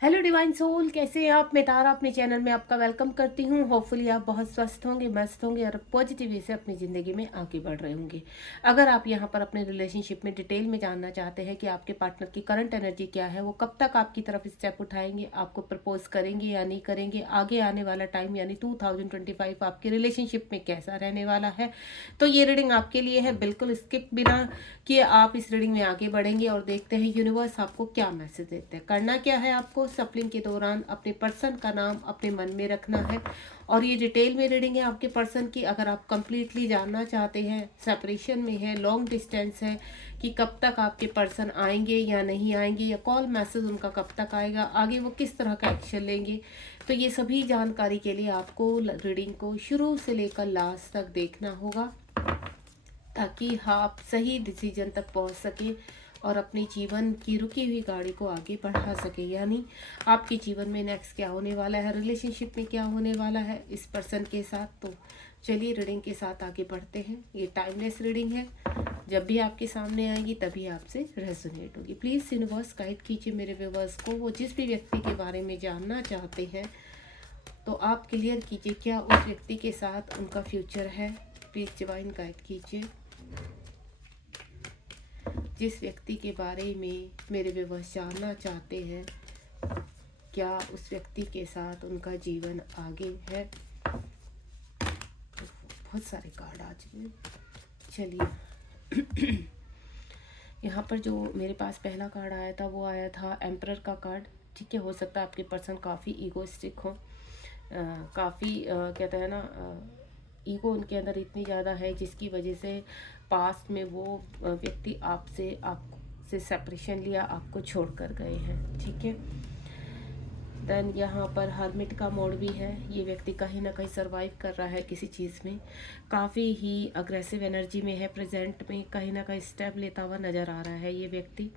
Hello divine soul, कैसे हैं आप? मैं तारा अपने चैनल में आपका वेलकम करती हूँ। होपफुली आप बहुत स्वस्थ होंगे, मस्त होंगे और पॉजिटिव वे से अपनी ज़िंदगी में आगे बढ़ रहे होंगे। अगर आप यहाँ पर अपने रिलेशनशिप में डिटेल में जानना चाहते हैं कि आपके पार्टनर की करंट एनर्जी क्या है, वो कब तक आपकी तरफ स्टेप उठाएंगे, आपको प्रपोज करेंगे या नहीं करेंगे, आगे आने वाला टाइम यानी 2025 आपके रिलेशनशिप में कैसा रहने वाला है, तो ये रीडिंग आपके लिए है। बिल्कुल स्किप बिना किए आप इस रीडिंग में आगे बढ़ेंगे और देखते हैं यूनिवर्स आपको क्या मैसेज देते हैं। करना क्या है, आपको सफलिंग के दौरान अपने पर्सन का नाम अपने मन में रखना है। और ये डिटेल में रीडिंग है आपके पर्सन की। अगर आप कंप्लीटली जानना चाहते हैं, सेपरेशन में है, लॉन्ग डिस्टेंस है, कि कब तक आपके पर्सन आएंगे या नहीं आएंगे, या कॉल मैसेज उनका कब तक आएगा, आगे वो किस तरह का एक्शन लेंगे, तो ये सभी जानकारी के लिए आपको रीडिंग को शुरू से लेकर लास्ट तक देखना होगा, ताकि आप सही डिसीजन तक पहुंच सके और अपने जीवन की रुकी हुई गाड़ी को आगे बढ़ा सके। यानी आपके जीवन में नेक्स्ट क्या होने वाला है, रिलेशनशिप में क्या होने वाला है इस पर्सन के साथ। तो चलिए रीडिंग के साथ आगे बढ़ते हैं। ये टाइमलेस रीडिंग है, जब भी आपके सामने आएगी तभी आपसे रेजोनेट होगी। प्लीज़ यूनिवर्स गाइड कीजिए मेरे व्यूवर्स को, वो जिस भी व्यक्ति के बारे में जानना चाहते हैं, तो आप क्लियर कीजिए क्या उस व्यक्ति के साथ उनका फ्यूचर है। प्लीज़ डिवाइन गाइड कीजिए। जिस व्यक्ति के बारे में मेरे व्यूअर्स जानना चाहते हैं, क्या उस व्यक्ति के साथ उनका जीवन आगे है। बहुत सारे कार्ड आ चुके हैं। चलिए यहाँ पर जो मेरे पास पहला कार्ड आया था वो आया था एम्परर का कार्ड। ठीक है, हो सकता है आपके पर्सन काफ़ी ईगोइस्टिक हो, काफ़ी कहते हैं ना, ईगो उनके अंदर इतनी ज़्यादा है जिसकी वजह से पास्ट में वो व्यक्ति आपसे सेपरेशन लिया, आपको छोड़ कर गए हैं। ठीक है, देन यहाँ पर हर्मिट का मोड भी है। ये व्यक्ति कहीं ना कहीं सरवाइव कर रहा है किसी चीज़ में, काफ़ी ही अग्रेसिव एनर्जी में है, प्रेजेंट में कहीं ना कहीं स्टेप लेता हुआ नज़र आ रहा है ये व्यक्ति।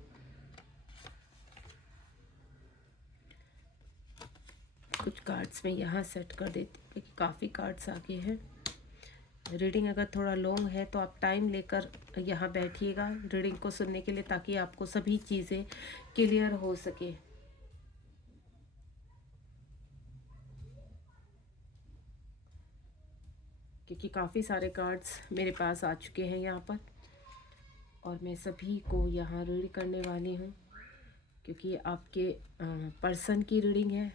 कुछ कार्ड्स में यहाँ सेट कर देती हूँ, काफ़ी कार्ड्स आगे हैं। रीडिंग अगर थोड़ा लॉन्ग है तो आप टाइम लेकर यहाँ बैठिएगा रीडिंग को सुनने के लिए, ताकि आपको सभी चीज़ें क्लियर हो सके। क्योंकि काफ़ी सारे कार्ड्स मेरे पास आ चुके हैं यहाँ पर और मैं सभी को यहाँ रीड करने वाली हूँ, क्योंकि आपके पर्सन की रीडिंग है।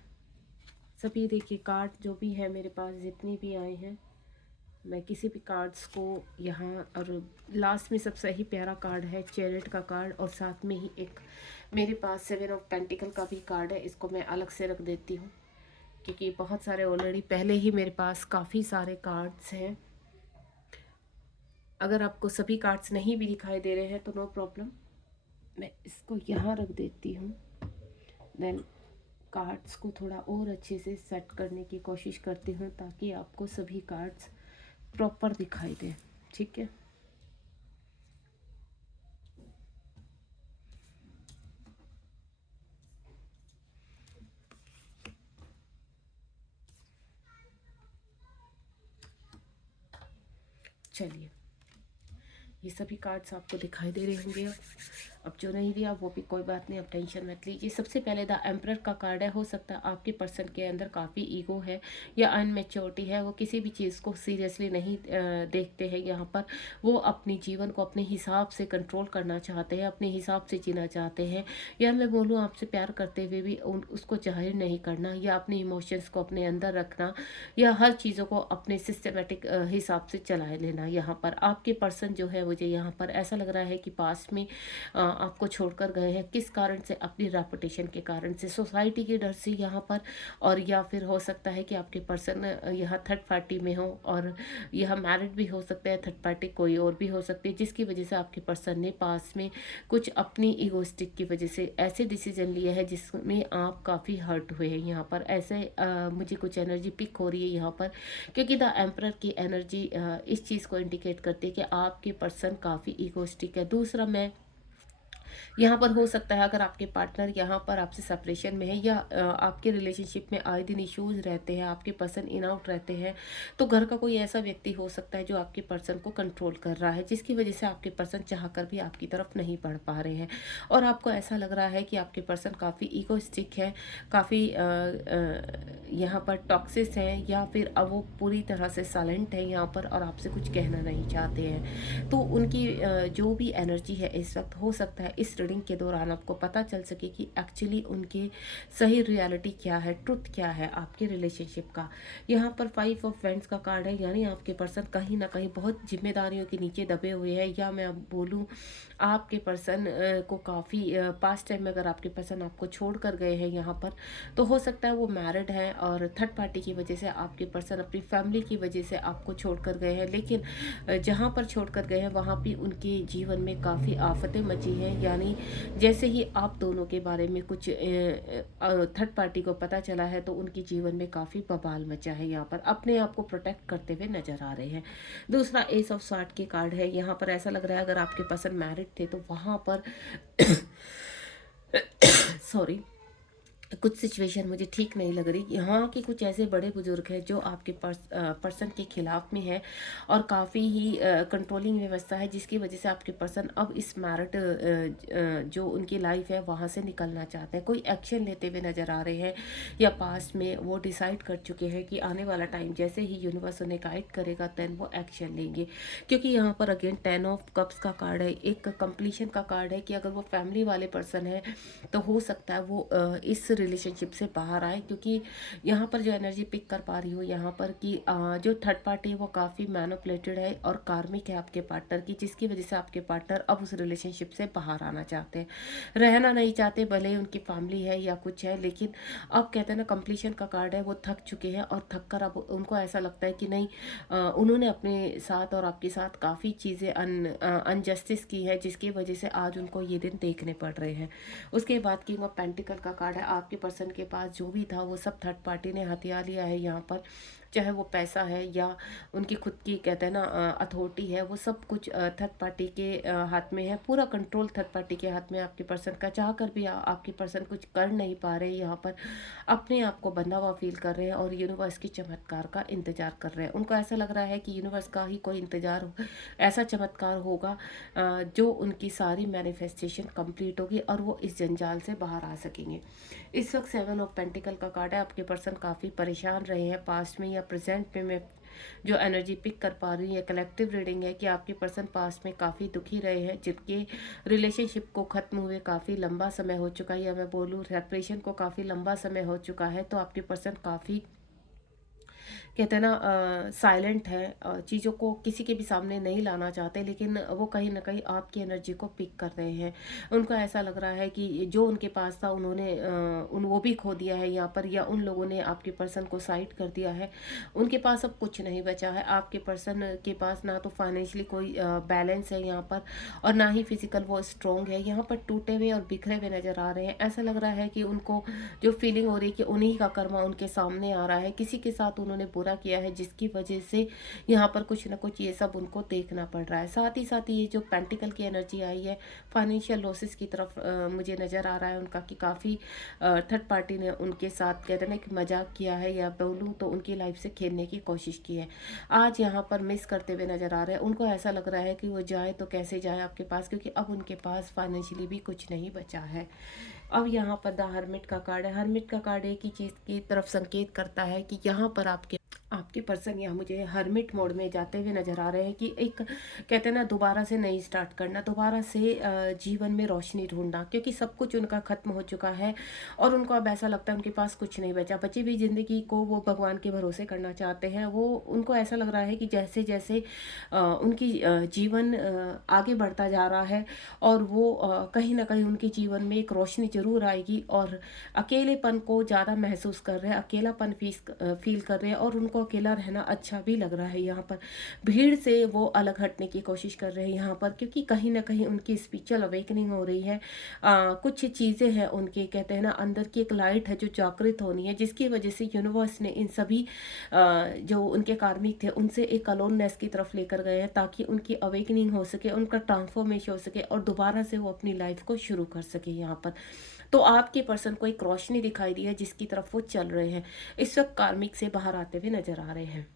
सभी देखिए कार्ड जो भी है मेरे पास, जितनी भी आए हैं, मैं किसी भी कार्ड्स को यहाँ, और लास्ट में सबसे ही प्यारा कार्ड है चैरियट का कार्ड, और साथ में ही एक मेरे पास 7 ऑफ पेंटिकल का भी कार्ड है। इसको मैं अलग से रख देती हूँ क्योंकि बहुत सारे ऑलरेडी पहले ही मेरे पास काफ़ी सारे कार्ड्स हैं। अगर आपको सभी कार्ड्स नहीं भी दिखाई दे रहे हैं तो नो प्रॉब्लम, मैं इसको यहाँ रख देती हूँ। देन कार्ड्स को थोड़ा और अच्छे से सेट करने की कोशिश करती हूँ ताकि आपको सभी कार्ड्स प्रॉपर दिखाई दे। ठीक है, चलिए ये सभी कार्ड्स आपको दिखाई दे रहे होंगे। अब जो नहीं दिया वो भी कोई बात नहीं, अब टेंशन मत लीजिए। सबसे पहले द एम्परर का कार्ड है। हो सकता है आपके पर्सन के अंदर काफ़ी ईगो है या अनमेच्योरिटी है, वो किसी भी चीज़ को सीरियसली नहीं देखते हैं। यहाँ पर वो अपने जीवन को अपने हिसाब से कंट्रोल करना चाहते हैं, अपने हिसाब से जीना चाहते हैं, या मैं बोलूँ आपसे प्यार करते हुए भी उसको जाहिर नहीं करना, या अपने इमोशंस को अपने अंदर रखना, या हर चीज़ों को अपने सिस्टमेटिक हिसाब से चलाए लेना। यहाँ पर आपके पर्सन जो है, मुझे यहाँ पर ऐसा लग रहा है कि पास्ट में आपको छोड़कर गए हैं। किस कारण से? अपनी रेपुटेशन के कारण से, सोसाइटी के डर से यहाँ पर, और या फिर हो सकता है कि आपके पर्सन यहाँ थर्ड पार्टी में हो, और यह मैरिड भी हो सकता है, थर्ड पार्टी कोई और भी हो सकती है, जिसकी वजह से आपके पर्सन ने पास में कुछ अपनी ईगोस्टिक की वजह से ऐसे डिसीजन लिए हैं जिसमें आप काफ़ी हर्ट हुए हैं। यहाँ पर ऐसे मुझे कुछ एनर्जी पिक हो रही है यहाँ पर, क्योंकि द एम्परर की एनर्जी इस चीज़ को इंडिकेट करती है कि आपके पर्सन काफ़ी ईगोस्टिक है। दूसरा, मैं यहाँ पर हो सकता है अगर आपके पार्टनर यहाँ पर आपसे सेपरेशन में है या आपके रिलेशनशिप में आए दिन इश्यूज रहते हैं, आपके पर्सन इन आउट रहते हैं, तो घर का कोई ऐसा व्यक्ति हो सकता है जो आपके पर्सन को कंट्रोल कर रहा है, जिसकी वजह से आपके पर्सन चाह कर भी आपकी तरफ नहीं बढ़ पा रहे हैं। और आपको ऐसा लग रहा है कि आपके पर्सन काफ़ी ईगोइस्टिक है, काफ़ी यहाँ पर टॉक्सिस हैं, या फिर अब वो पूरी तरह से साइलेंट है यहाँ पर और आपसे कुछ कहना नहीं चाहते हैं। तो उनकी जो भी एनर्जी है इस वक्त, हो सकता है इस रीडिंग के दौरान आपको पता चल सके कि एक्चुअली उनके सही रियलिटी क्या है, ट्रुथ क्या है आपके रिलेशनशिप का। यहाँ पर 5 ऑफ वैंड्स का कार्ड है, यानी आपके पर्सन कहीं ना कहीं बहुत जिम्मेदारियों के नीचे दबे हुए हैं, या मैं अब बोलूँ आपके पर्सन को काफ़ी पास्ट टाइम में अगर आपके पर्सन आपको छोड़ कर गए हैं यहाँ पर, तो हो सकता है वो मैरिड है और थर्ड पार्टी की वजह से आपके पर्सन अपनी फैमिली की वजह से आपको छोड़ कर गए हैं। लेकिन जहाँ पर छोड़ कर गए हैं वहाँ भी उनके जीवन में काफ़ी आफतें मची हैं, यानी जैसे ही आप दोनों के बारे में कुछ थर्ड पार्टी को पता चला है तो उनके जीवन में काफ़ी बवाल मचा है, यहाँ पर अपने आप को प्रोटेक्ट करते हुए नजर आ रहे हैं। दूसरा एस ऑफ स्वार्ड के कार्ड है, यहाँ पर ऐसा लग रहा है अगर आपके पर्सन मैरिड थे तो वहाँ पर सॉरी, कुछ सिचुएशन मुझे ठीक नहीं लग रही। यहाँ के कुछ ऐसे बड़े बुजुर्ग हैं जो आपके पर्सन के खिलाफ में है और काफ़ी ही कंट्रोलिंग व्यवस्था है, जिसकी वजह से आपके पर्सन अब इस मैरिड जो उनकी लाइफ है वहाँ से निकलना चाहते हैं, कोई एक्शन लेते हुए नज़र आ रहे हैं, या पास्ट में वो डिसाइड कर चुके हैं कि आने वाला टाइम जैसे ही यूनिवर्स उन्हें गाइड करेगा देन वो एक्शन लेंगे। क्योंकि यहाँ पर अगेन 10 ऑफ कप्स का कार्ड है, एक कंप्लीशन का कार्ड है कि अगर वो फैमिली वाले पर्सन है तो हो सकता है वो इस रिलेशनशिप से बाहर आए, क्योंकि यहाँ पर जो एनर्जी पिक कर पा रही हूँ यहाँ पर कि जो थर्ड पार्टी है वो काफ़ी मैनिपुलेटेड है और कार्मिक है आपके पार्टनर की, जिसकी वजह से आपके पार्टनर अब उस रिलेशनशिप से बाहर आना चाहते हैं, रहना नहीं चाहते, भले ही उनकी फैमिली है या कुछ है, लेकिन अब कहते हैं ना कंप्लीशन का कार्ड है, वो थक चुके हैं और थक कर अब उनको ऐसा लगता है कि नहीं, उन्होंने अपने साथ और आपके साथ काफ़ी चीज़ें अनजस्टिस की है, जिसकी वजह से आज उनको ये दिन देखने पड़ रहे हैं। उसके बाद किंग ऑफ पेंटिकल का कार्ड है, आपके पर्सन के पास जो भी था वो सब थर्ड पार्टी ने हथिया लिया है यहाँ पर, चाहे वो पैसा है या उनकी खुद की कहते हैं ना अथॉरिटी है, वो सब कुछ थर्ड पार्टी के हाथ में है, पूरा कंट्रोल थर्ड पार्टी के हाथ में आपके पर्सन का। चाह कर भी आपके पर्सन कुछ कर नहीं पा रहे, यहाँ पर अपने आप को बंधा हुआ फील कर रहे हैं और यूनिवर्स के चमत्कार का इंतजार कर रहे हैं। उनको ऐसा लग रहा है कि यूनिवर्स का ही कोई इंतजार हो, ऐसा चमत्कार होगा जो उनकी सारी मैनिफेस्टेशन कंप्लीट होगी और वो इस जंजाल से बाहर आ सकेंगे। इस वक्त 7 ऑफ पेंटिकल का कार्ड है, आपके पर्सन काफ़ी परेशान रहे हैं पास्ट में या प्रेजेंट में। मैं जो एनर्जी पिक कर पा रही हूँ, ये कलेक्टिव रीडिंग है कि आपके पर्सन पास्ट में काफ़ी दुखी रहे हैं, जिनके रिलेशनशिप को ख़त्म हुए काफ़ी लंबा समय हो चुका है, या मैं बोलूँ सेपरेशन को काफ़ी लंबा समय हो चुका है। तो आपके पर्सन काफ़ी कहते हैं ना साइलेंट है, चीज़ों को किसी के भी सामने नहीं लाना चाहते, लेकिन वो कहीं ना कहीं आपकी एनर्जी को पिक कर रहे हैं। उनको ऐसा लग रहा है कि जो उनके पास था उन्होंने वो भी खो दिया है यहाँ पर, या उन लोगों ने आपके पर्सन को साइड कर दिया है, उनके पास अब कुछ नहीं बचा है। आपके पर्सन के पास ना तो फाइनेंशियली कोई बैलेंस है यहाँ पर, और ना ही फिजिकल वो स्ट्रॉन्ग है, यहाँ पर टूटे हुए और बिखरे हुए नज़र आ रहे हैं। ऐसा लग रहा है कि उनको जो फीलिंग हो रही है कि उन्हीं का कर्मा उनके सामने आ रहा है, किसी के साथ उन्होंने बुरा किया है, जिसकी वजह से यहाँ पर कुछ ना कुछ ये सब उनको देखना पड़ रहा है। साथ ही ये जो पेंटिकल की एनर्जी आई है, फाइनेंशियल लॉसेस की तरफ मुझे नज़र आ रहा है उनका, कि काफ़ी थर्ड पार्टी ने उनके साथ कहते हैं ना कि मजाक किया है, या बोलूँ तो उनकी लाइफ से खेलने की कोशिश की है। आज यहाँ पर मिस करते हुए नज़र आ रहे हैं। उनको ऐसा लग रहा है कि वो जाए तो कैसे जाए आपके पास, क्योंकि अब उनके पास फाइनेंशियली भी कुछ नहीं बचा है। अब यहाँ पर द हर्मिट का कार्ड है, हर्मिट का कार्ड एक ही चीज़ की तरफ संकेत करता है कि यहाँ पर आपके आपके पर्सन यहाँ मुझे हर्मिट मोड में जाते हुए नजर आ रहे हैं, कि एक कहते हैं ना दोबारा से नई स्टार्ट करना, दोबारा से जीवन में रोशनी ढूंढना, क्योंकि सब कुछ उनका खत्म हो चुका है और उनको अब ऐसा लगता है उनके पास कुछ नहीं बचा। बची हुई जिंदगी को वो भगवान के भरोसे करना चाहते हैं। वो उनको ऐसा लग रहा है कि जैसे जैसे उनकी जीवन आगे बढ़ता जा रहा है और वो कहीं ना कहीं उनके जीवन में एक रोशनी जरूर आएगी, और अकेलेपन को ज़्यादा महसूस कर रहे हैं, अकेलापन फील कर रहे हैं, और उनको उनको अकेला रहना अच्छा भी लग रहा है। यहाँ पर भीड़ से वो अलग हटने की कोशिश कर रहे हैं यहाँ पर, क्योंकि कहीं ना कहीं उनकी स्पिरिचुअल अवेकनिंग हो रही है। कुछ चीज़ें हैं उनके, कहते हैं ना, अंदर की एक लाइट है जो जागृत होनी है, जिसकी वजह से यूनिवर्स ने इन सभी जो उनके कार्मिक थे उनसे एक अलोननेस की तरफ लेकर गए हैं, ताकि उनकी अवेकनिंग हो सके, उनका ट्रांसफॉर्मेशन हो सके और दोबारा से वो अपनी लाइफ को शुरू कर सके यहाँ पर। तो आपके पर्सन को एक रोशनी दिखाई दी है जिसकी तरफ वो चल रहे हैं, इस वक्त कार्मिक से बाहर आते हुए नजर आ रहे हैं।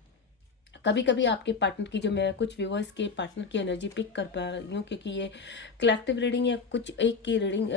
कभी कभी आपके पार्टनर की, जो मैं कुछ व्यूअर्स के पार्टनर की एनर्जी पिक कर पा रही हूँ, क्योंकि ये कलेक्टिव रीडिंग या कुछ एक की रीडिंग,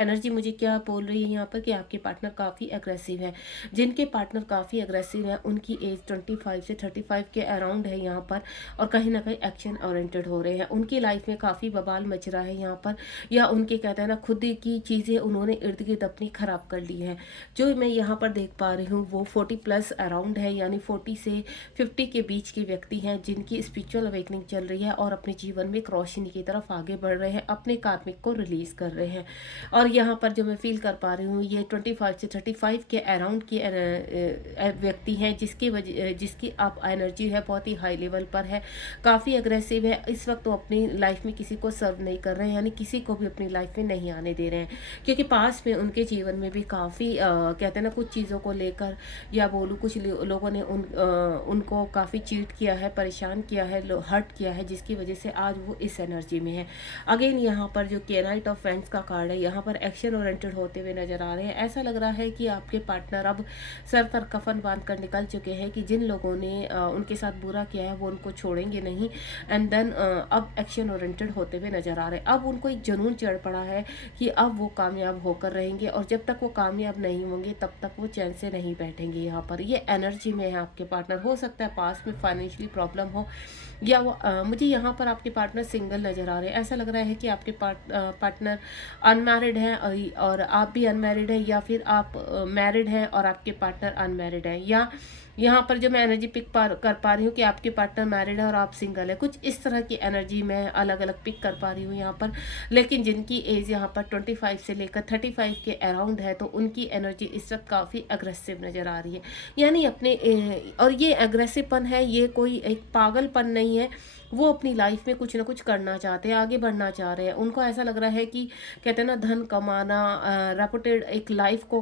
एनर्जी मुझे क्या बोल रही है यहाँ पर कि आपके पार्टनर काफ़ी एग्रेसिव है। जिनके पार्टनर काफ़ी एग्रेसिव हैं उनकी एज 25 से 35 के अराउंड है यहाँ पर, और कहीं ना कहीं एक्शन ओरिएंटेड हो रहे हैं। उनकी लाइफ में काफ़ी बवाल मच रहा है यहाँ पर, या उनके, कहते हैं ना, खुद की चीज़ें उन्होंने इर्द गिर्द अपनी ख़राब कर ली है। जो मैं यहाँ पर देख पा रही हूँ वो 40+ अराउंड है, यानी 40 से 50 के बीच के व्यक्ति हैं जिनकी स्पिरिचुअल अवेकनिंग चल रही है और अपने जीवन में एक रोशनी की तरफ आगे बढ़ रहे हैं, अपने कार्मिक को रिलीज कर रहे हैं। और यहाँ पर जो मैं फील कर पा रही हूँ, ये 25 से 35 के अराउंड के व्यक्ति हैं जिसकी आप एनर्जी है बहुत ही हाई लेवल पर है, काफ़ी अग्रेसिव है। इस वक्त वो अपनी लाइफ में किसी को सर्व नहीं कर रहे हैं, यानी किसी को भी अपनी लाइफ में नहीं आने दे रहे हैं, क्योंकि पास में उनके जीवन में भी काफ़ी, कहते हैं ना, कुछ चीज़ों को लेकर, या बोलूँ कुछ लोगों ने उनको काफ़ी चीट किया है, परेशान किया है, हर्ट किया है, जिसकी वजह से आज वो इस एनर्जी में है। अगेन यहाँ पर जो नाइट ऑफ फ्रेंड्स का कार्ड है, यहाँ पर एक्शन ओरिएंटेड होते हुए नजर आ रहे हैं। ऐसा लग रहा है कि आपके पार्टनर अब सर पर कफन बांध कर निकल चुके हैं, कि जिन लोगों ने उनके साथ बुरा किया है वो उनको छोड़ेंगे नहीं, एंड देन अब एक्शन ओरिएंटेड होते हुए नजर आ रहे हैं। अब उनको एक जुनून चढ़ पड़ा है कि अब वो कामयाब होकर रहेंगे, और जब तक वो कामयाब नहीं होंगे तब तक वो चैन से नहीं बैठेंगे। यहाँ पर ये एनर्जी में है आपके पार्टनर। हो सकता है पास में फाइनेंशियली प्रॉब्लम हो, या वो मुझे यहाँ पर आपके पार्टनर सिंगल नज़र आ रहे हैं। ऐसा लग रहा है कि आपके पार्टनर अनमैरिड हैं, और आप भी अनमैरिड हैं, या फिर आप मैरिड हैं और आपके पार्टनर अनमैरिड हैं, या यहाँ पर जो मैं एनर्जी पिक कर पा रही हूँ कि आपके पार्टनर मैरिड है और आप सिंगल है। कुछ इस तरह की एनर्जी मैं अलग अलग पिक कर पा रही हूँ यहाँ पर। लेकिन जिनकी एज यहाँ पर 25 से लेकर 35 के अराउंड है, तो उनकी एनर्जी इस वक्त काफ़ी अग्रेसिव नज़र आ रही है, यानी अपने और ये अग्रेसिवपन है, ये कोई एक पागलपन नहीं है। वो अपनी लाइफ में कुछ ना कुछ करना चाहते हैं, आगे बढ़ना चाह रहे हैं। उनको ऐसा लग रहा है कि, कहते हैं ना, धन कमाना, रेपुटेड एक लाइफ को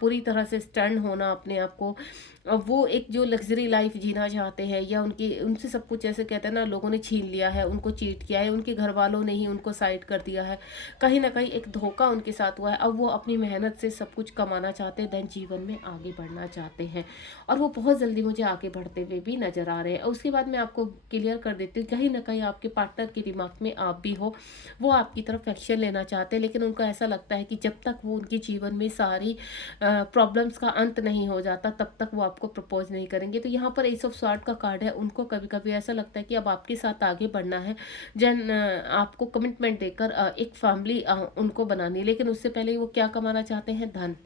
पूरी तरह से स्टैंड होना अपने आप को, वो एक जो लग्जरी लाइफ जीना चाहते हैं, या उनसे सब कुछ, ऐसे कहते हैं ना, लोगों ने छीन लिया है, उनको चीट किया है, उनके घर वालों ने ही उनको साइड कर दिया है, कहीं ना कहीं एक धोखा उनके साथ हुआ है। अब वो अपनी मेहनत से सब कुछ कमाना चाहते हैं, देन जीवन में आगे बढ़ना चाहते हैं, और वो बहुत जल्दी मुझे आगे बढ़ते हुए भी नजर आ रहे हैं। उसके बाद मैं आपको क्लियर कर देती हूँ, कहीं ना कहीं आपके पार्टनर के दिमाग में आप भी हो, वो आपकी तरफ एक्शन लेना चाहते हैं, लेकिन उनको ऐसा लगता है कि जब तक वो उनके जीवन में सारी प्रॉब्लम्स का अंत नहीं हो जाता तब तक वो आपको प्रपोज नहीं करेंगे। तो यहाँ पर एस ऑफ सॉर्ड का कार्ड है। उनको कभी कभी ऐसा लगता है कि अब आपके साथ आगे बढ़ना है, जन आपको कमिटमेंट देकर एक फैमिली उनको बनानी है, लेकिन उससे पहले वो क्या कमाना चाहते हैं? धन।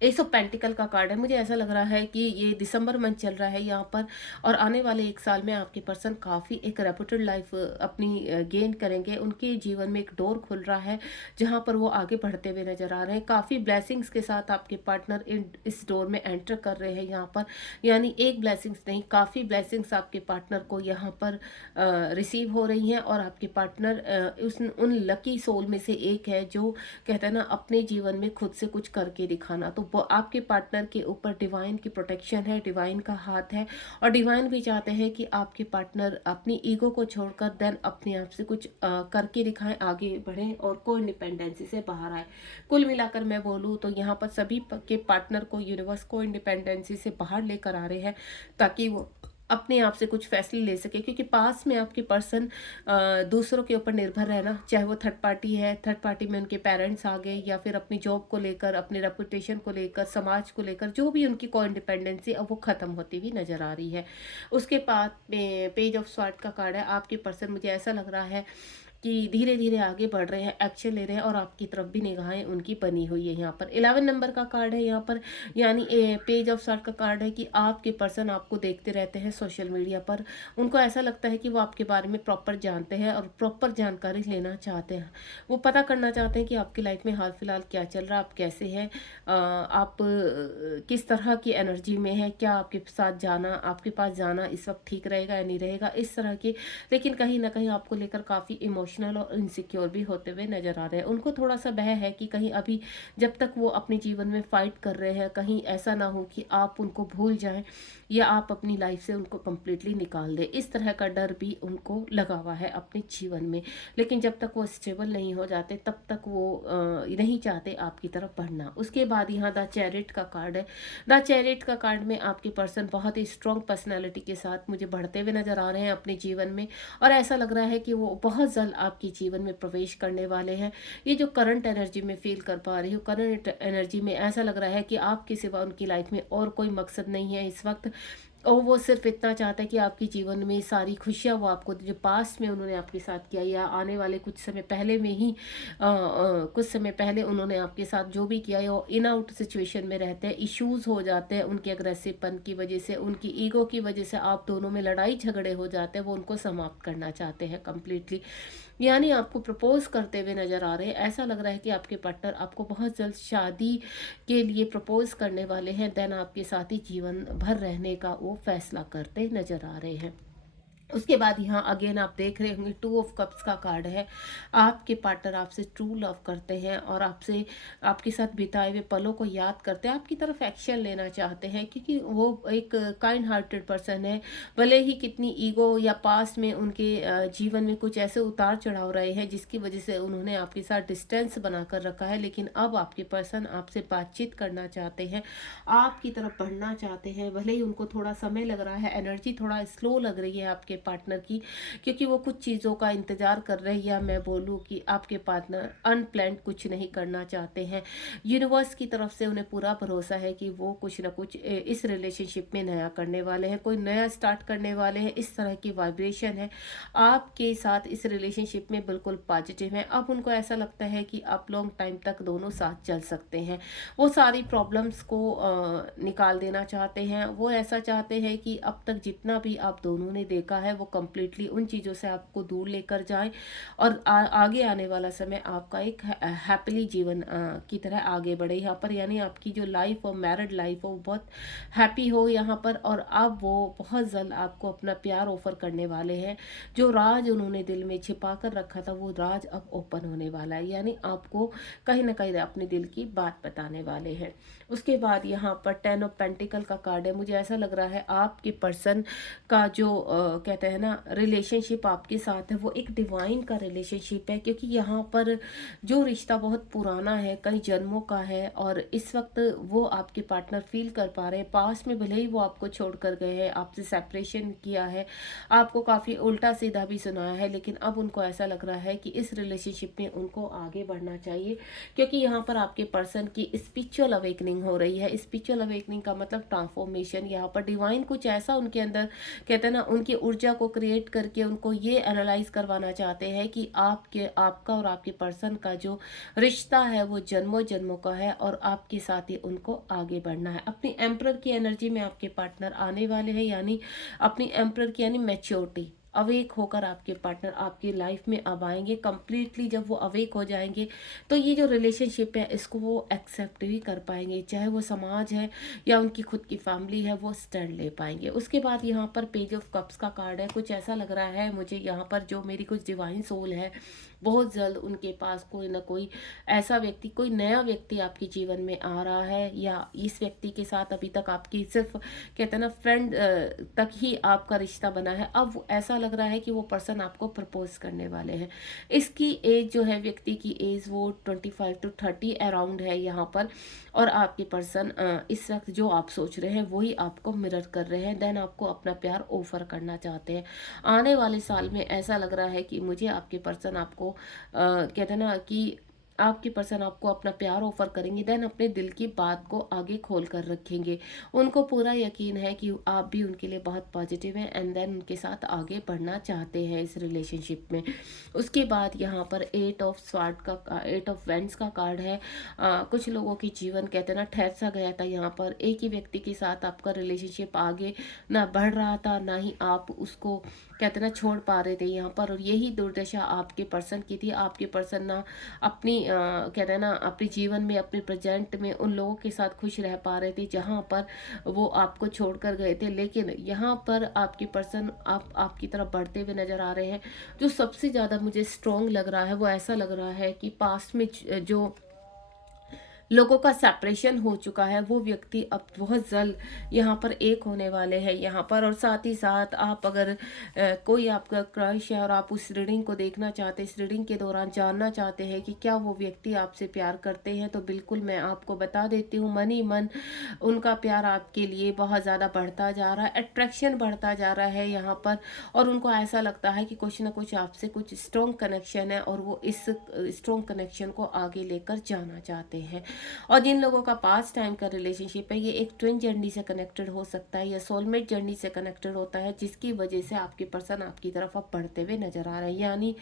एस ऑफ पेंटिकल का कार्ड है। मुझे ऐसा लग रहा है कि ये दिसंबर मंथ चल रहा है यहाँ पर, और आने वाले 1 साल में आपके पर्सन काफ़ी एक रेपुटेड लाइफ अपनी गेन करेंगे। उनके जीवन में एक डोर खुल रहा है जहाँ पर वो आगे बढ़ते हुए नजर आ रहे हैं। काफ़ी ब्लेसिंग्स के साथ आपके पार्टनर इस डोर में एंटर कर रहे हैं यहाँ पर, यानी एक ब्लेसिंग्स नहीं, काफ़ी ब्लेसिंग्स आपके पार्टनर को यहाँ पर रिसीव हो रही हैं। और आपके पार्टनर उन लकी सोल में से एक है जो, कहते हैं ना, अपने जीवन में खुद से कुछ करके दिखाना। तो आपके पार्टनर के ऊपर डिवाइन की प्रोटेक्शन है, डिवाइन का हाथ है, और डिवाइन भी चाहते हैं कि आपके पार्टनर अपनी ईगो को छोड़कर देन अपने आप से कुछ करके दिखाएं, आगे बढ़ें और को इंडिपेंडेंसी से बाहर आए। कुल मिलाकर मैं बोलूँ तो यहाँ पर सभी के पार्टनर को यूनिवर्स को इंडिपेंडेंसी से बाहर लेकर आ रहे हैं, ताकि वो अपने आप से कुछ फैसले ले सके। क्योंकि पास में आपके पर्सन दूसरों के ऊपर निर्भर रहना, चाहे वो थर्ड पार्टी है, थर्ड पार्टी में उनके पेरेंट्स आ गए, या फिर अपनी जॉब को लेकर, अपने रेपुटेशन को लेकर, समाज को लेकर, जो भी उनकी को इंडिपेंडेंसी अब वो ख़त्म होती हुई नज़र आ रही है। उसके बाद पेज ऑफ स्वॉर्ड का कार्ड है। आपके पर्सन, मुझे ऐसा लग रहा है कि धीरे धीरे आगे बढ़ रहे हैं, एक्शन ले रहे हैं और आपकी तरफ भी निगाहें उनकी बनी हुई है। यहाँ पर 11 नंबर का कार्ड है यहाँ पर, यानी पेज ऑफ सॉर्ट का कार्ड है कि आपके पर्सन आपको देखते रहते हैं सोशल मीडिया पर। उनको ऐसा लगता है कि वो आपके बारे में प्रॉपर जानते हैं और प्रॉपर जानकारी लेना चाहते हैं। वो पता करना चाहते हैं कि आपकी लाइफ में हाल फिलहाल क्या चल रहा है, आप कैसे हैं, आप किस तरह की एनर्जी में है, क्या आपके साथ जाना, आपके पास जाना इस वक्त ठीक रहेगा या नहीं रहेगा, इस तरह की। लेकिन कहीं ना कहीं आपको लेकर काफ़ी इमोशनल और इनसिक्योर भी होते हुए नजर आ रहे हैं। उनको थोड़ा सा भय है कि कहीं अभी जब तक वो अपने जीवन में फाइट कर रहे हैं, कहीं ऐसा ना हो कि आप उनको भूल जाएं या आप अपनी लाइफ से उनको कम्प्लीटली निकाल दें। इस तरह का डर भी उनको लगा हुआ है अपने जीवन में। लेकिन जब तक वो स्टेबल नहीं हो जाते तब तक वो नहीं चाहते आपकी तरफ बढ़ना। उसके बाद यहाँ द चैरिट का कार्ड है। द चैरिट का कार्ड में आपके पर्सन बहुत ही स्ट्रॉन्ग पर्सनैलिटी के साथ मुझे बढ़ते हुए नजर आ रहे हैं अपने जीवन में, और ऐसा लग रहा है कि वो बहुत जल्द आपके जीवन में प्रवेश करने वाले हैं। ये जो करंट एनर्जी में फील कर पा रही हूँ, करंट एनर्जी में ऐसा लग रहा है कि आपके सिवा उनकी लाइफ में और कोई मकसद नहीं है इस वक्त, और वो सिर्फ इतना चाहता है कि आपके जीवन में सारी खुशियाँ वो आपको, जो पास्ट में उन्होंने आपके साथ किया या आने वाले कुछ समय पहले में ही कुछ समय पहले उन्होंने आपके साथ जो भी किया है, वो इन आउट सिचुएशन में रहते हैं, इश्यूज हो जाते हैं उनके अग्रेसिवपन की वजह से, उनकी ईगो की वजह से आप दोनों में लड़ाई झगड़े हो जाते हैं, वो उनको समाप्त करना चाहते हैं कम्प्लीटली। यानी आपको प्रपोज करते हुए नजर आ रहे हैं। ऐसा लग रहा है कि आपके पार्टनर आपको बहुत जल्द शादी के लिए प्रपोज करने वाले हैं, देन आपके साथ ही जीवन भर रहने का वो फैसला करते नजर आ रहे हैं। उसके बाद यहाँ अगेन आप देख रहे होंगे 2 ऑफ कप्स का कार्ड है। आपके पार्टनर आपसे ट्रू लव करते हैं और आपसे, आपके साथ बिताए हुए पलों को याद करते हैं, आपकी तरफ एक्शन लेना चाहते हैं, क्योंकि वो एक काइंड हार्टेड पर्सन है। भले ही कितनी ईगो या पास्ट में उनके जीवन में कुछ ऐसे उतार चढ़ाव रहे हैं जिसकी वजह से उन्होंने आपके साथ डिस्टेंस बना कर रखा है, लेकिन अब आपके पर्सन आपसे बातचीत करना चाहते हैं, आपकी तरफ बढ़ना चाहते हैं। भले ही उनको थोड़ा समय लग रहा है, एनर्जी थोड़ा स्लो लग रही है आपके पार्टनर की, क्योंकि वो कुछ चीज़ों का इंतजार कर रहे हैं, या मैं बोलूँ कि आपके पार्टनर अनप्लान्ड कुछ नहीं करना चाहते हैं। यूनिवर्स की तरफ से उन्हें पूरा भरोसा है कि वो कुछ ना कुछ इस रिलेशनशिप में नया करने वाले हैं, कोई नया स्टार्ट करने वाले हैं। इस तरह की वाइब्रेशन है आपके साथ इस रिलेशनशिप में, बिल्कुल पॉजिटिव है। अब उनको ऐसा लगता है कि आप लॉन्ग टाइम तक दोनों साथ चल सकते हैं। वो सारी प्रॉब्लम्स को निकाल देना चाहते हैं। वो ऐसा चाहते हैं कि अब तक जितना भी आप दोनों ने देखा है वो कम्प्लीटली उन चीज़ों से आपको दूर लेकर जाए, और आगे आने वाला समय आपका एक हैप्पीली जीवन की तरह आगे बढ़े यहाँ पर। यानी आपकी जो लाइफ हो, मैरिड लाइफ हो, वो बहुत हैप्पी हो यहाँ पर। और अब वो बहुत जल्द आपको अपना प्यार ऑफर करने वाले हैं। जो राज उन्होंने दिल में छिपा कर रखा था वो राज अब ओपन होने वाला है, यानी आपको कहीं ना कहीं अपने दिल की बात बताने वाले हैं। उसके बाद यहाँ पर 10 ऑफ पेंटिकल का कार्ड है। मुझे ऐसा लग रहा है आपके पर्सन का जो कहते हैं ना रिलेशनशिप आपके साथ है, वो एक डिवाइन का रिलेशनशिप है, क्योंकि यहाँ पर जो रिश्ता बहुत पुराना है, कई जन्मों का है, और इस वक्त वो आपके पार्टनर फील कर पा रहे हैं। पास्ट में भले ही वो आपको छोड़ कर गए हैं, आपसे सेपरेशन किया है, आपको काफ़ी उल्टा सीधा भी सुनाया है, लेकिन अब उनको ऐसा लग रहा है कि इस रिलेशनशिप में उनको आगे बढ़ना चाहिए, क्योंकि यहाँ पर आपके पर्सन की स्पिरिचुअल अवेकनिंग हो रही है। स्पिरिचुअल अवेकनिंग का मतलब ट्रांसफॉर्मेशन। यहाँ पर डिवाइन कुछ ऐसा उनके अंदर, कहते हैं ना, उनकी ऊर्जा को क्रिएट करके उनको ये एनालाइज करवाना चाहते हैं कि आपका और आपके पर्सन का जो रिश्ता है वो जन्मों जन्मों का है, और आपके साथ ही उनको आगे बढ़ना है। अपनी एम्परर की एनर्जी में आपके पार्टनर आने वाले हैं, यानी अपनी एम्परर की यानी मैच्योरिटी, अवेक होकर आपके पार्टनर आपकी लाइफ में अब आएंगे कम्प्लीटली। जब वो अवेक हो जाएंगे तो ये जो रिलेशनशिप है इसको वो एक्सेप्ट भी कर पाएंगे, चाहे वो समाज है या उनकी खुद की फैमिली है, वो स्टैंड ले पाएंगे। उसके बाद यहाँ पर पेज ऑफ कप्स का कार्ड है। कुछ ऐसा लग रहा है मुझे यहाँ पर, जो मेरी कुछ डिवाइन सोल है, बहुत जल्द उनके पास कोई ना कोई ऐसा व्यक्ति, कोई नया व्यक्ति आपके जीवन में आ रहा है, या इस व्यक्ति के साथ अभी तक आपकी सिर्फ, कहते हैं ना, फ्रेंड तक ही आपका रिश्ता बना है। अब ऐसा लग रहा है कि वो पर्सन आपको प्रपोज करने वाले हैं। इसकी एज जो है, व्यक्ति की एज, वो 25 to 30 अराउंड है यहाँ पर, और आपके पर्सन इस वक्त जो आप सोच रहे हैं वही आपको मिरर कर रहे हैं, देन आपको अपना प्यार ऑफर करना चाहते हैं। आने वाले साल में ऐसा लग रहा है कि मुझे आपके पर्सन आपको कहते हैं ना कि आपकी पर्सन आपको अपना प्यार ऑफर करेंगे, देन अपने दिल की बात को आगे खोल कर रखेंगे। उनको पूरा यकीन है कि आप भी उनके लिए बहुत पॉजिटिव हैं एंड देन उनके साथ आगे बढ़ना चाहते हैं इस रिलेशनशिप में। उसके बाद यहाँ पर 8 ऑफ वेंट्स का कार्ड है। कुछ लोगों के जीवन कहते हैं ना ठहर सा गया था, यहाँ पर एक ही व्यक्ति के साथ आपका रिलेशनशिप आगे ना बढ़ रहा था, ना ही आप उसको कहते हैं ना छोड़ पा रहे थे यहाँ पर। और यही दुर्दशा आपके पर्सन की थी। आपके पर्सन ना अपनी कहते हैं ना अपने जीवन में, अपने प्रेजेंट में उन लोगों के साथ खुश रह पा रहे थे जहाँ पर वो आपको छोड़कर गए थे। लेकिन यहाँ पर आपके पर्सन आपकी तरफ बढ़ते हुए नजर आ रहे हैं। जो सबसे ज़्यादा मुझे स्ट्रॉन्ग लग रहा है वो ऐसा लग रहा है कि पास्ट में जो लोगों का सेपरेशन हो चुका है वो व्यक्ति अब बहुत जल्द यहाँ पर एक होने वाले हैं यहाँ पर। और साथ ही साथ आप अगर कोई आपका क्रश है और आप उस रीडिंग को देखना चाहते हैं, इस रीडिंग के दौरान जानना चाहते हैं कि क्या वो व्यक्ति आपसे प्यार करते हैं, तो बिल्कुल मैं आपको बता देती हूँ, मन ही मन उनका प्यार आपके लिए बहुत ज़्यादा बढ़ता जा रहा है, अट्रैक्शन बढ़ता जा रहा है यहाँ पर। और उनको ऐसा लगता है कि कुछ ना कुछ आपसे कुछ स्ट्रॉन्ग कनेक्शन है और वो इस स्ट्रॉन्ग कनेक्शन को आगे लेकर जाना चाहते हैं। और जिन लोगों का पास्ट टाइम का रिलेशनशिप है, ये एक ट्विन जर्नी से कनेक्टेड हो सकता है या सोलमेट जर्नी से कनेक्टेड होता है, जिसकी वजह से आपके पर्सन आपकी तरफ अब बढ़ते हुए नजर आ रहे हैं। यानी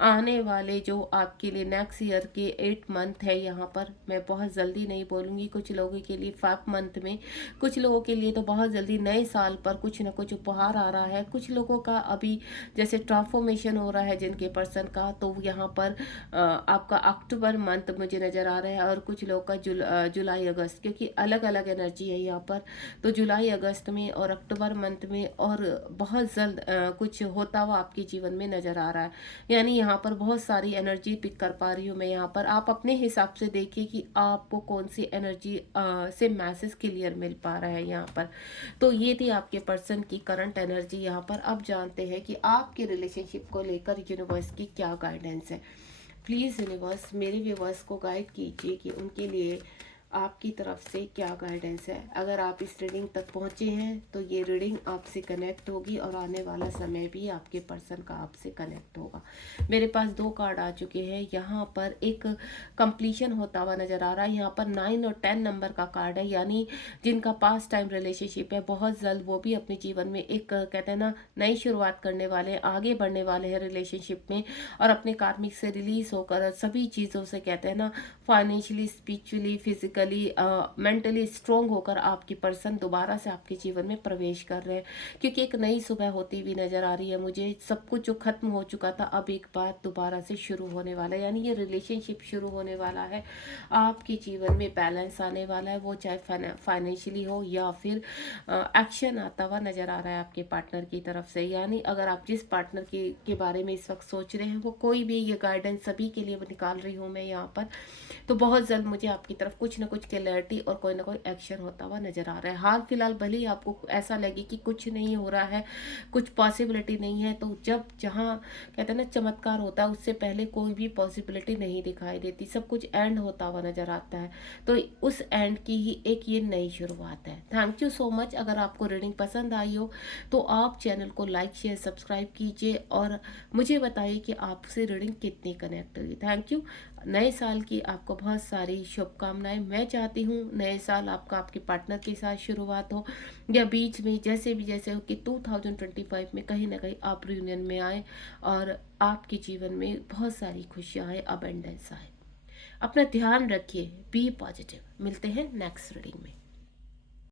आने वाले जो आपके लिए नेक्स्ट ईयर के 8 मंथ है, यहाँ पर मैं बहुत जल्दी नहीं बोलूँगी, कुछ लोगों के लिए 5 मंथ में, कुछ लोगों के लिए तो बहुत जल्दी नए साल पर कुछ ना कुछ उपहार आ रहा है। कुछ लोगों का अभी जैसे ट्रांसफॉर्मेशन हो रहा है जिनके पर्सन का, तो यहाँ पर आपका अक्टूबर मंथ मुझे नज़र आ रहा है। और कुछ लोग का जुलाई अगस्त, क्योंकि अलग अलग एनर्जी है यहाँ पर। तो जुलाई अगस्त में और अक्टूबर मंथ में और बहुत जल्द कुछ होता हुआ आपके जीवन में नज़र आ रहा है। यानी यहाँ पर बहुत सारी एनर्जी पिक कर पा रही हूँ मैं यहाँ पर। आप अपने हिसाब से देखिए कि आपको कौन सी एनर्जी से मैसेज क्लियर मिल पा रहा है यहाँ पर। तो ये थी आपके पर्सन की करंट एनर्जी यहाँ पर। अब जानते हैं कि आपके रिलेशनशिप को लेकर यूनिवर्स की क्या गाइडेंस है। प्लीज़ यूनिवर्स मेरे व्यूवर्स को गाइड कीजिए कि उनके लिए आपकी तरफ से क्या गाइडेंस है। अगर आप इस रीडिंग तक पहुंचे हैं तो ये रीडिंग आपसे कनेक्ट होगी और आने वाला समय भी आपके पर्सन का आपसे कनेक्ट होगा। मेरे पास 2 कार्ड आ चुके हैं। यहाँ पर एक कंप्लीशन होता हुआ नज़र आ रहा है। यहाँ पर 9 और 10 नंबर का कार्ड है, यानी जिनका पास्ट टाइम रिलेशनशिप है, बहुत जल्द वो भी अपने जीवन में एक कहते हैं ना नई शुरुआत करने वाले हैं, आगे बढ़ने वाले हैं रिलेशनशिप में और अपने कार्मिक से रिलीज होकर सभी चीज़ों से कहते हैं ना financially, spiritually, physically, mentally strong होकर आपकी पर्सन दोबारा से आपके जीवन में प्रवेश कर रहे हैं। क्योंकि एक नई सुबह होती हुई नजर आ रही है मुझे। सब कुछ जो खत्म हो चुका था अब एक बार दोबारा से शुरू होने वाला है, यानी ये रिलेशनशिप शुरू होने वाला है। आपके जीवन में बैलेंस आने वाला है, वो चाहे फाइनेंशियली हो या फिर एक्शन आता हुआ नजर आ रहा है आपके पार्टनर की तरफ से। यानी अगर आप जिस पार्टनर के बारे में इस वक्त सोच रहे हैं वो कोई भी, ये गाइडेंस सभी के लिए निकाल रही हूँ मैं यहाँ पर, तो बहुत जल्द मुझे आपकी तरफ कुछ ना कुछ क्लैरिटी और कोई ना कोई एक्शन होता हुआ नजर आ रहा है। हाल फिलहाल भले ही आपको ऐसा लगे कि कुछ नहीं हो रहा है, कुछ पॉसिबिलिटी नहीं है, तो जब जहाँ कहते हैं ना चमत्कार होता है उससे पहले कोई भी पॉसिबिलिटी नहीं दिखाई देती, सब कुछ एंड होता हुआ नजर आता है। तो उस एंड की ही एक ये नई शुरुआत है। Thank you so much. अगर आपको रीडिंग पसंद आई हो तो आप चैनल को लाइक शेयर सब्सक्राइब कीजिए और मुझे बताइए कि आपसे रीडिंग कितनी कनेक्ट हुई। Thank you. नए साल की आपको बहुत सारी शुभकामनाएं। मैं चाहती हूँ नए साल आपका आपके पार्टनर के साथ शुरुआत हो या बीच में जैसे हो कि 2025 में कहीं ना कहीं आप रियूनियन में आए और आपके जीवन में बहुत सारी खुशियाँ आए, अबेंडेंस आए। अपना ध्यान रखिए, बी पॉजिटिव। मिलते हैं नेक्स्ट रीडिंग में।